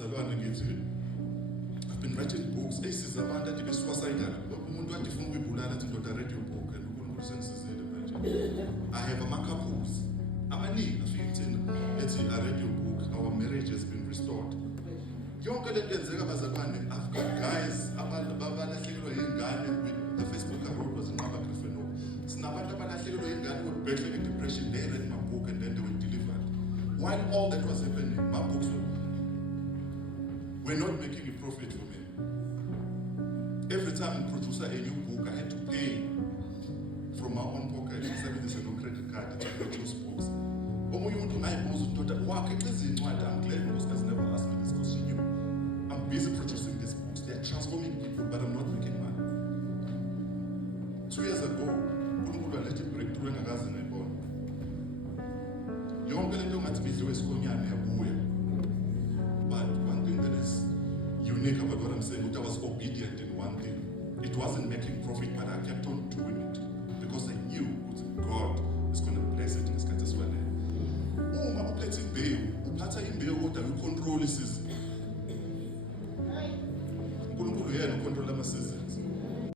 bazalwane ngithi I've been writing books esiza abantu ade be-suicidal. Umuntu ade ufuna ukuyibulala athi ndoda read your book and uNkulunkulu sengisizile manje. I have ama-couples amaningi afike kuthina ethi I read your book, our marriage has been restored. Yonke lento yenzeka bazalwane, I've got guys abalahlekelwa yingane with the Facebook account was Nqaba Griffin. Sinabantu abalahlekelwa yingane with battle depression, they read my book and then they were delivered. While all that was happening, my books were not making a profit for me. Every time I produce a new book, I had to pay from my own pocket. Serving this no credit card to produce books. I'm glad because guys never asked me this question. I'm busy producing these books. They're transforming people, but I'm not making money. 2 years ago, I let it break through and I was in a bond. But one thing that is unique about what I'm saying, I was obedient in one thing. It wasn't making profit, but I kept on doing it because I knew God is going to bless it in his as well. Oh, my uplex in bail. Upata in bail, what I control is. Control my season.